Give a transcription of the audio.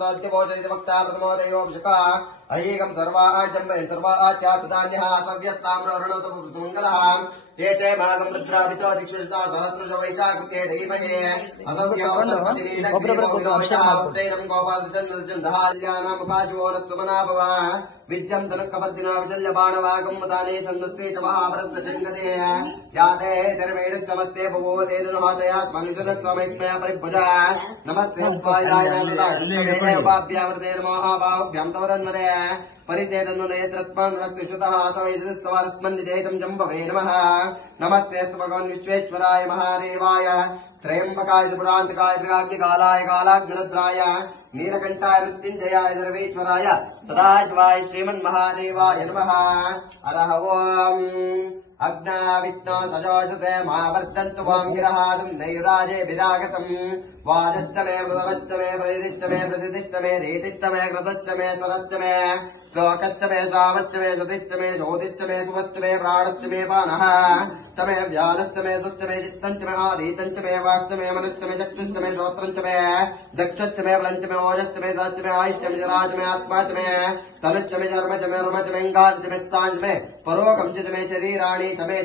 वक्ता प्रथमोदयोऽभिषका अयेकं सर्वाजम्बे सर्वाचातदान्यः सव्यत्ताम्रोरणोतपुरुषमङ्गलः ते च मागं रुद्राभितो दीक्षिता सहस्रजवैचाकृते धीमहे असव्यावसर्पतिनीलग्रीवोऽविरोहितः गोपालसन्नर्जन्धहार्यानामुखाशोरत्वमनाभव विद्यं तनुकपद्दिना विशल्यबाणवागं मदाने सन्दस्ते च महाभरतशृङ्गते याते धर्मेणस्तमस्ते भवोते दुनहातया स्मनुषदत्वमैष्मया परिभुजा नमस्ते स्वायाय नमस्ते महाबाहुभ्यां तवरन्मरे परिचेदनु नेत्रस्मन्नक्तिश्रुतः तवैस्तवस्मन्निजेतं जम्बवे नमः नमस्ते भगवन् विश्वेश्वराय महादेवाय त्रयम्बकाय पुरान्तकाय त्रिकाग्निकालाय कालाग्निरुद्राय नीलकण्ठाय मृत्युञ्जयाय सर्वेश्वराय सदाशिवाय श्रीमन्महादेवाय नमः हरः ओम् अग्ना विष्णो सजोषसे महावर्धन्तु वां गिरहादं नैराजे विरागतम् वाजश्च मे मृतवश्च मे प्रदिश्च मे प्रसिद्धिश्च मे रीतिश्च मे कृतश्च मे सरश्च मे श्लोकश्च मे श्रावश्च मे श्रुतिश्च मे ज्योतिश्च मे सुवश्च मे प्राणश्च मे पानः च मे व्यानश्च मे सुश्च मे चित्तञ्च मे आधीतञ्च मे वाक्च मे मनश्च मे चक्षुश्च मे श्रोत्रञ्च मे दक्षश्च मे बलञ्च मे ओजश्च मे सहश्च मे आयुश्च मे जराज मे आत्मा च मे तनुश्च मे चर्म च मे रुम च मे अङ्गाश्च मे स्थाञ्च मे परोगं च मे शरीराणि च मे